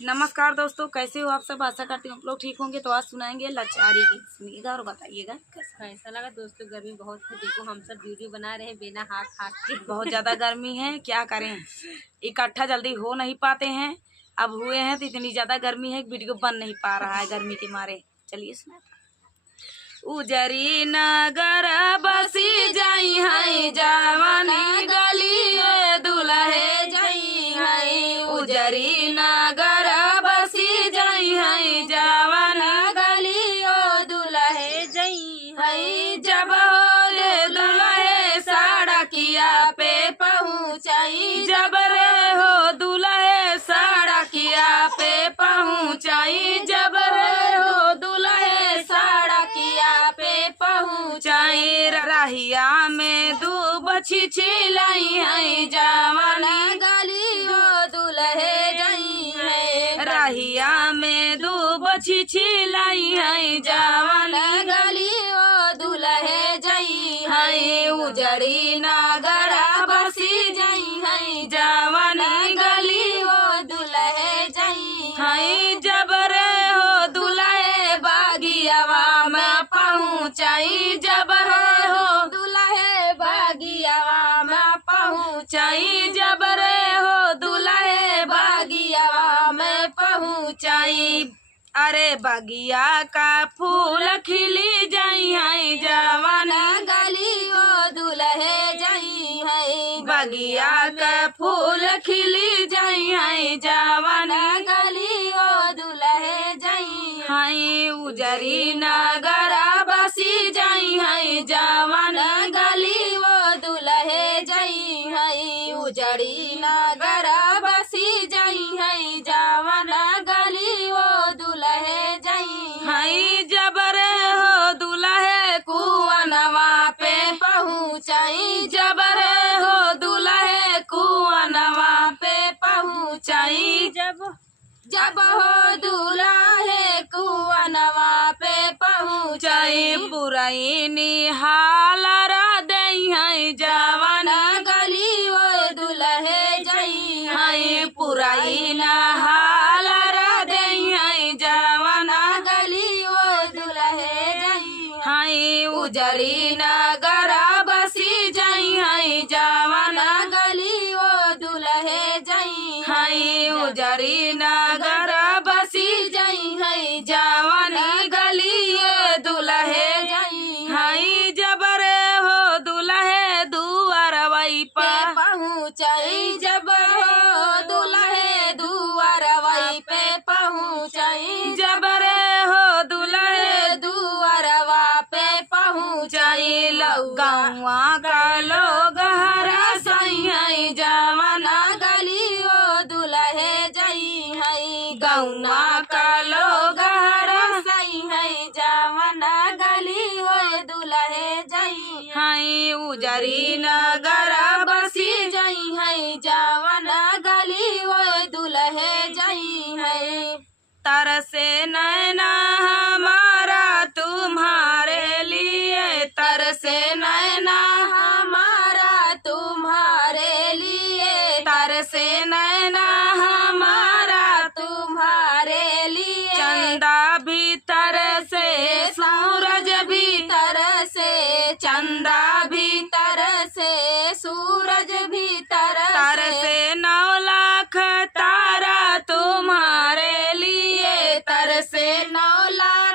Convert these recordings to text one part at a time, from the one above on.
नमस्कार दोस्तों, कैसे हो आप सब। आशा करती हूँ आप लोग ठीक होंगे। तो आज सुनाएंगे लाचारी गीत, सुनिएगा और बताइएगा कैसा लगा दोस्तों। गर्मी बहुत है, देखो हम सब वीडियो बना रहे हैं बिना हाथ के। बहुत ज़्यादा गर्मी है, क्या करें, इकट्ठा जल्दी हो नहीं पाते हैं। अब हुए हैं तो इतनी ज़्यादा गर्मी है, वीडियो बन नहीं पा रहा है गर्मी के मारे। चलिए सुना। उजरी नगर बसी जाई है जवानी गली दुल्हे जाई है। उजरी नगर बसी जाई है जवानी गली दुल्हे जाई है। जब रे दुल्हे सड़किया पे पहुँचाई, जब रे हो दुल्हे सड़किया पे पहुँचाई, जब रे हो दुल्हे सड़किया पे पहुँचाई। रहिया में दू बछी छिलाई है जवानी गली हो दुल्हे जाई है। रहिया में दू बछी छिलाई है जवानी गली हो दुल्हे जाई है। उजड़ी नगर बसी जाई है जवानी गली हो दुल्हे जाई है। जब रे हो दुल्हे बागियावा में पहुँचाई, जब रे हो दुल्हे बागियावा में पहुँचाई, जब रे हो दुल्हे बागियावा में पहुँचाई। अरे बगिया का फूल खिली जाई है जवानी गली हो दुल्हे जाई है। बगिया का फूल खिली जाई है जवानी गली हो दुल्हे जाई है। उजरी नगर बसी जाई है जवानी गली हो दुल्हे जाई है। उजड़ी नगर बसी जाई है जवानी गली हो दुल्हे जाई है। जब रे हो दुल्हे कुआनवा पे पहुँचाई, जब रे हो दुल्हे कुआनवा पे पहुँचाई, जब हो दुल्हे कुआनवा पे पहुँचाई। पुरैनी हालर दई है जवानी गली हो दुल्हे जाई है। पुरैना हालर दई है जवानी गली हो दुल्हे जाई है। उजरी नगर बसी जाई है जवानी गली हो दुल्हे जाई है। उजरी नगर बसी जाई है जवानी गली दुल्हे जाई है। जब रे हो दुल्हे दुआरवई पे पहुँचाई, जब हो दुल्हे दुआरवई पे पहुँचाई, जब रे हो दुल्हे दुआरवा पे पहुँचाई। गौवा का लोग हरा सही है जवानी गली हो दुल्हे जाई है। गौवा का लोग हरा सही है जवानी गली हो दुल्हे जाई है। उजरी नगर बसी जाई है जवानी गली हो दुल्हे जाई है। तरसे नैना हमारा तुम्हारे लिए, तरसे नैना हमारा तुम्हारे लिए, तरसे नैना हमारा तुम्हारे लिए। चंदा भीतर से सूरज भीतर से, चंदा भीतर से सूरज भीतर से 9 लाख तारा तुम्हारे लिए, तरसे 9 लाख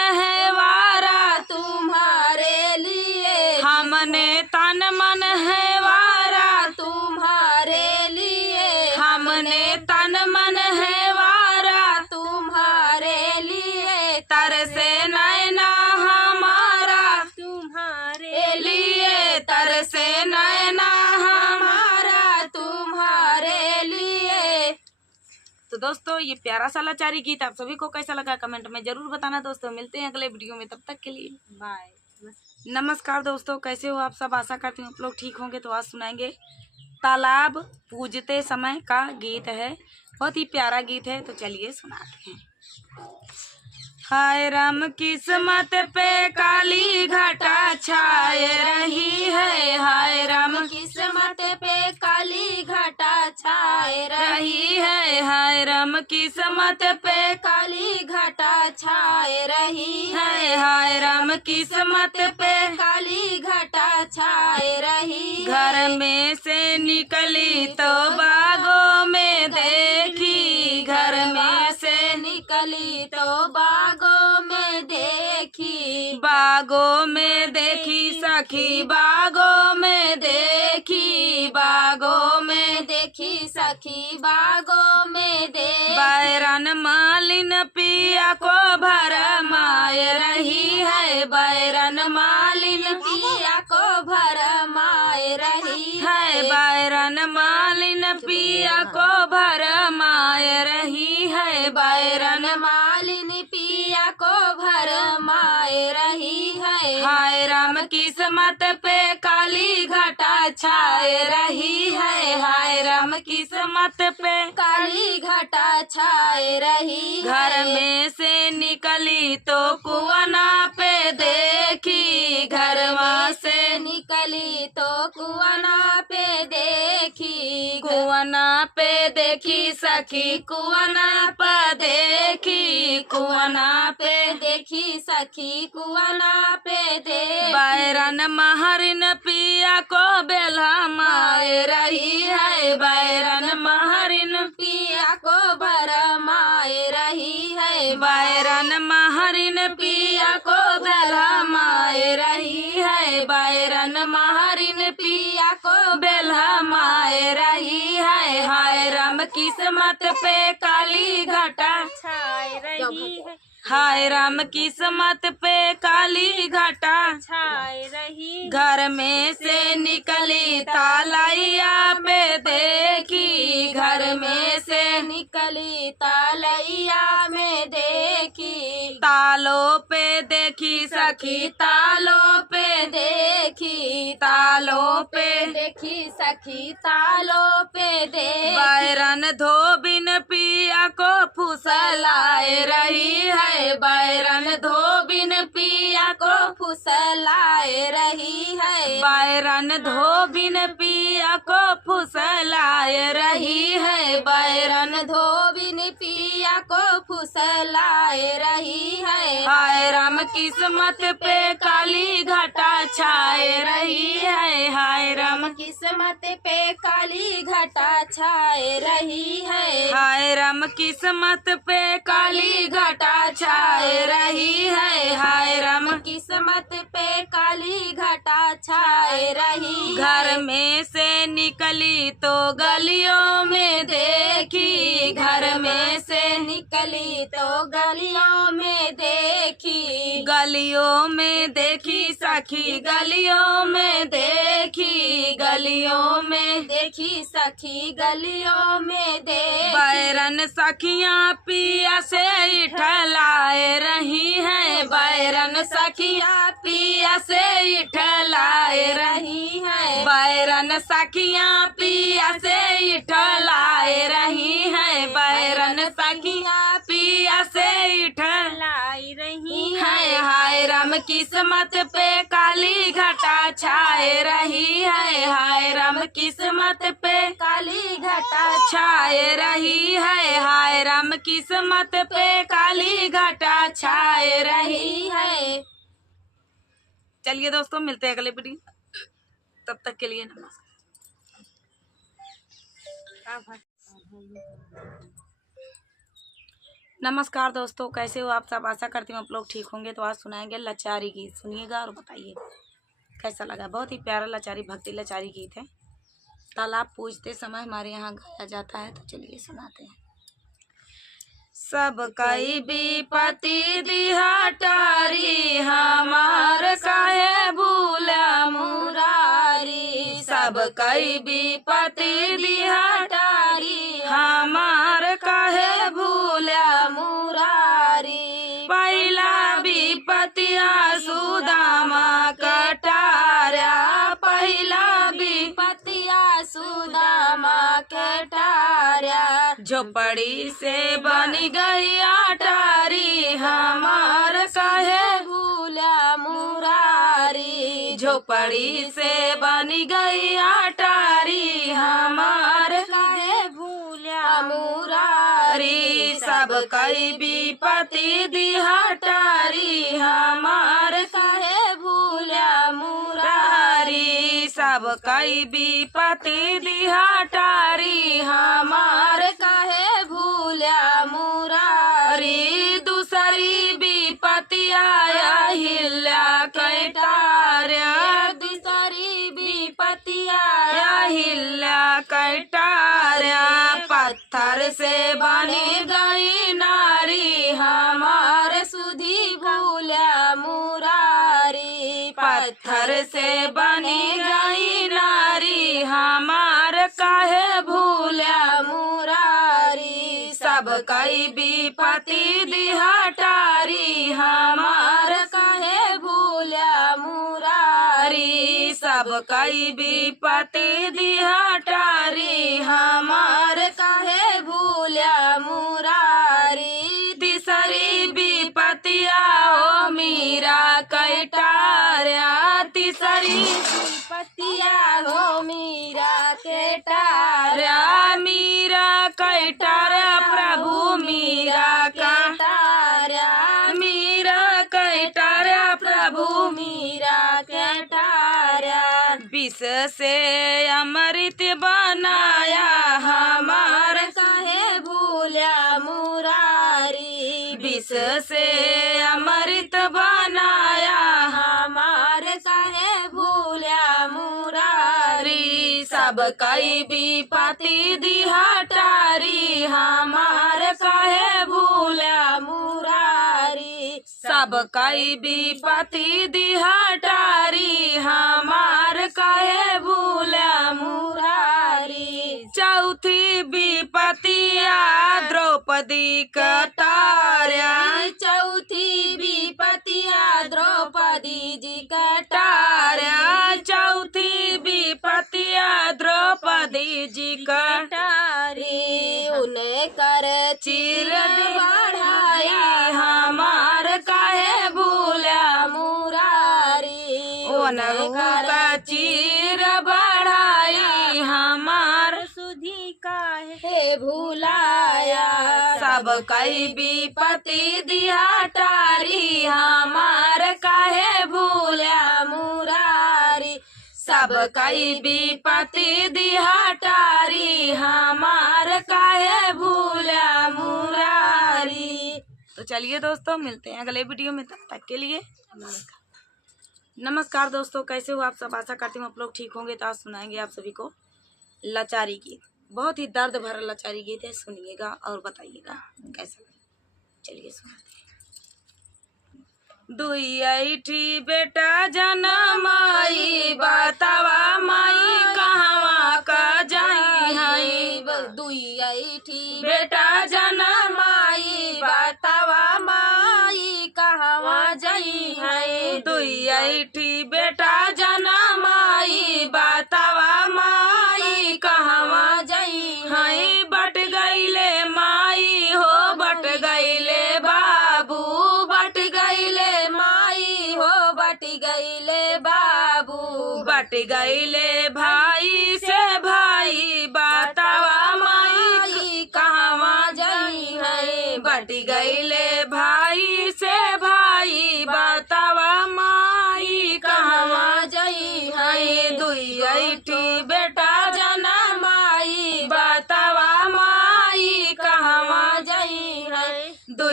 है वारा, तुम्हारे लिए, हमने तन मन है वारा, तुम्हारे लिए, हमने तन मन है वारा, तुम्हारे लिए, तरसे नैना हमारा, तुम्हारे लिए तरसे नैना हमारा। तुम्हारे लिए। तो दोस्तों ये प्यारा सा लाचारी गीत आप सभी को कैसा लगा कमेंट में जरूर बताना दोस्तों। मिलते हैं अगले वीडियो में, तब तक के लिए बाय। नमस्कार दोस्तों। कैसे हो आप सब? आशा करती हूँ आप लोग ठीक होंगे। तो आज सुनाएंगे तालाब पूजते समय का गीत है, बहुत ही प्यारा गीत है, तो चलिए सुनाते हैं। हाय राम किस्मत पे काली घटा छाए रही है, हाय राम किस्मत पे काली घटा छाए रही है, हाय राम किस्मत पे काली घटा छाए रही है, हाय राम किस्मत पे काली घटा छाए रही। घर में से निकली तो बागों में देखी, घर में से निकली तो बागों में देखी, बागों में देखी सखी, बागों में देखी, बागों में देखी सखी, बागों में देखी। बैरन मालिन पिया को भरमाए रही है, बैरन मालिन पिया को भरमाए रही है, बैरन मालिन पिया को भरमाए रही है, बैरन मालिनी पिया को भरमाए रही है। हाय राम किस्मत पे काली घटा छाए रही है, हाय राम किस्मत पे काली घटा छाए रही। घर में से निकली तो कुआना पे देखी, घर में से निकली तो कुआना पे देखी, कुआना पे देखी सखी, कुआना पे देखी, कुआना पे देखी सखी, कुआना पे देखी। बैरन महरिन पिया को बेला माए रही है, बैरन महरिन पिया को भरमाए रही है, बैरन महरिन पिया को बेला माए रही है, बैरन महरिन पिया को बेला माए रही है, हाय राम किस्मत पे काली घटा छाए रही है, हाय राम किस्मत पे काली घटा छाए रही। घर में से निकली तालैया पे देखी, घर में से निकली तालैया में देखी, तालों पे देखी सखी, तालों पे देखी, तालों पे देखी सखी, तालों पे देखी। बैरन धोबिन पिया को फुसलाए रही है, बैरन धोबिन पिया को फुसलाए रही है, बैरन धोबिन पिया को फुसलाए रही है, बैरन धोबिन पिया को फुसलाए रही है। हाय राम किस्मत पे काली घटा छाए रही है, हाय राम किस्मत पे काली घटा छाए रही है, हाय राम किस्मत पे काली घटा छाए रही है, हाय राम किस्मत पे काली घटा छाए रही। घर में से निकली तो गलियों में देखी, घर में से निकली तो गलियों में देखी, गलियों में देखी सखी, गलियों में देखी, गलियों में देखी सखी, गलियों में देखी। बैरन सखियाँ पिया से इठलाए रही है, बैरन सखियाँ पिया से इठलाए रही है, बैरन सखियाँ पिया से इठलाए रही है, बैरन सखियाँ पिया से इठलाए रही है, हाय राम किस्मत पे काली घटा छाए रही है, हाय राम किस्मत पे काली घटा छाए रही है, हाय राम किस्मत पे काली घटा छाए रही है। चलिए दोस्तों मिलते हैं अगले वीडियो, तब तक के लिए नमस्कार। नमस्कार दोस्तों, कैसे हो आप सब। आशा करती हूँ आप लोग ठीक होंगे। तो आज सुनाएंगे लाचारी गीत। सुनिएगा और बताइए कैसा लगा। बहुत ही प्यारा लाचारी, भक्ति लाचारी गीत है। तालाब पूजते समय हमारे यहाँ गाया जाता है, तो चलिए सुनाते हैं। सब कई विपत्ति दिहा टारी, हमार काहे भूला मुरारी। सब कई विपत्ति दिहा टारी, हमार काहे भूला मुरारी। पहला विपत्तिया सुदामा कटारा, पहला विपत्तिया सुदामा कटारा। झोपड़ी से बनी गई अटारी, हमार काहे भूला मुरारी। झोपड़ी से बनी गई अटारी, हमार काहे भूला मुरारी। सब कई विपत्ति दिहा टारी, हमार काहे भूला मुरारी। सब कई विपत्ति दिहा टारी, हमार काहे भूला मुरारी। दूसरी विपत्ति आया हिल्ला कैटारा, दूसरी विपत्ति आया हिल्ला कैटारा। पत्थर से बनी गई नारी, हमार सुधी भूला मुरारी। पत्थर से बनी गई नारी, हमार काहे भूला मुरारी। सब कई विपत्ति दिहा टारी, हमार काहे भूला मुरारी। सब कई विपत्ति दिहा टारी, हमार काहे भूला मुरारी। तीसरी विपत्ति आओ मीरा कैटारा, तीसरी विपत्ति आओ मीरा कैटारा। मीरा कैटारा प्रभु मीरा कैटारा, मीरा कैटारा प्रभु मीरा कैटारा। विष से अमृत बनाया, हमार काहे भूला मुरारी। विष से अमृत बनाया, हमार काहे भूला मुरारी। सब कई विपत्ति दिहा टारी, हमार काहे भूला मुरारी। सब कई विपत्ति दिहा टारी, हमार काहे भूला मुरारी। चौथी विपत्तिया द्रौपदी कटारा, चौथी विपत्तिया द्रौपदी जी कटारा। चौथी विपत्तिया द्रौपदी जी कटारी। उन्हें कर चिर बढ़ाया, हमार काहे भूला मुरारी। उन्हें कर चिर बढ़ाई, हमार सुधी काहे भूलाया। सब कई विपत्ति दिहा टारी, हमार काहे भूला मुरारी। सब कई विपत्ति दिहा टारी, हमार काहे भूला मुरारी। तो चलिए दोस्तों, मिलते हैं अगले वीडियो में, तब तक के लिए नमस्कार दोस्तों, कैसे हो आप सब। आशा करती हूँ आप लोग ठीक होंगे। तो आज सुनाएंगे आप सभी को लाचारी गीत। बहुत ही दर्द भरा लाचारी गीत है, सुनिएगा और बताइएगा कैसा लगा। चलिए सुनाते हैं। दुईठी बेटा जनमाई, बतावा माई कहवा का जाई है। दुईठी बेटा जनमाई, बतावा माई कहवा जाई है। दुईठी बेटा जनमाई, बतावा माई कहवा जाई है। बट गईले माई हो, बट गईले बाबू, बट गईले माई हो, बट गईले बाबू। बट गईले भाई से भाई, बतावा माई कहवा जाई है। बट गईले भाई से भाई, बतावा माई कहवा जाई है। दुईठी बेटा जनमाई, बतावा माई कहवा जाई है।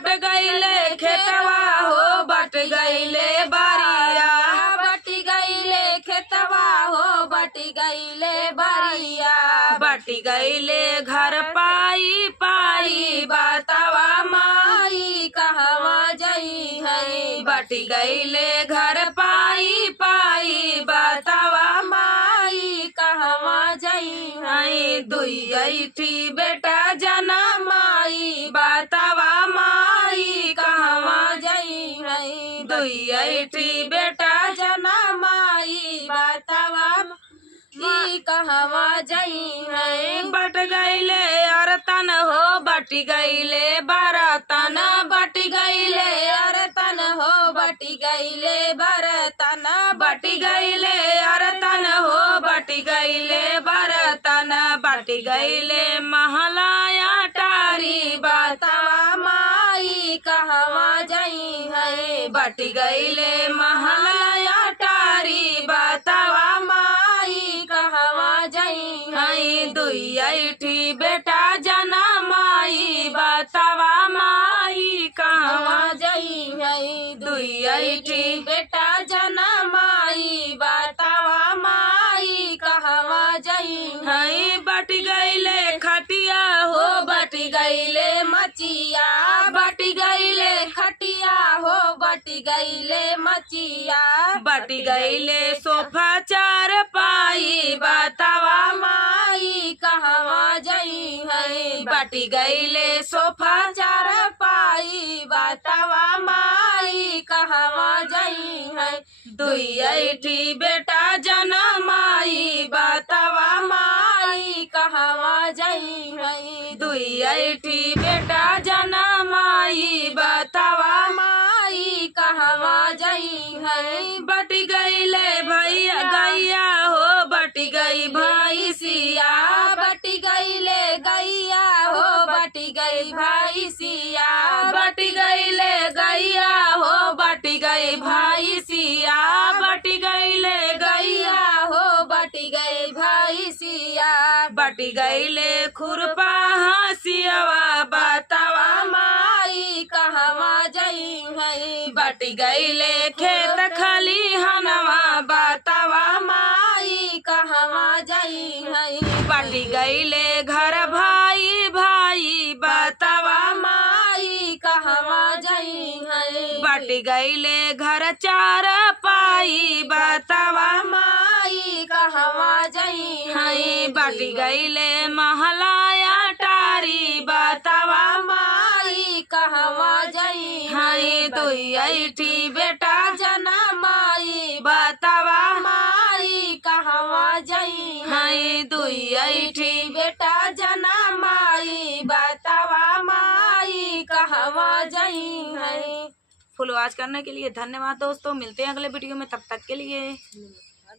बट गईले खेतवा हो बट गईले बारिया, बटी गईले खेतवा हो बटी गईले बारिया, बटी गईले घर पाई पाई बतावा माई कहवा जई है, बटी गईले घर पाई पाई बतावा माई कहवा जई है, दुई थी बेटा जना माई बतावा माई कहवा जई है, दुई थी बेटा जना माई बतावा माई कहवा जई है, बट गईले अरतन हो बटी गईले बरतन, बटी गईले अरतन हो बटी गईले बरतन, बटी गईले अरतन हो बटी गईले बरतन, बटी गईले महलाया टारी बतावा माई कहवा जई है, बटी गईले महलाया टारी बतावा माई कहवा जई है, दुई थी बेटा जना माई बतावा माई कहवा कहवा जई है, दुई थी बेटा जना माई बतावा माई कहवा जई बट गईले खटिया हो बटी गईले मचिया, बटी गईले खटिया हो बटी गईले मचिया, बटी गईले सोफा चार पाई बतावा माई कहवा जई है, बटी गईले सोफा चार पाई बतावा माई कहवा जई है, दुई थी बेटा जना माई बतावा माई कहवा जई है, दुई थी बेटा जना माई बतावा माई कहवा जई है, बटी गईले भैया गैया हो बटी गई भाई सिया, बटी गईले गैया हो बटी गई भाई सिया, बटी गईले गैया हो बटी गई भाई सिया, बटी गईले गैया हो बटी गई भाई सिया, बटी गईले खुरपा हसियावा बतावा माई कहवा जई है, बटी गईले खेत खलिहनवा बतावा माई कहवा जई है, बटी गईले घर भाई भाई बतावा माई कहवा जई है, बटी गईले घर चार पाई बतावा माई कहवा जई है, बटी गईले महलाया टारी बतावा माई कहवा जई दुई थी बेटा जना माई बतावा माई कहवा जई दुई थी बेटा जना माई बतावा माई कहवा जई है। फुल वॉच करने के लिए धन्यवाद दोस्तों, मिलते हैं अगले वीडियो में, तब तक के लिए।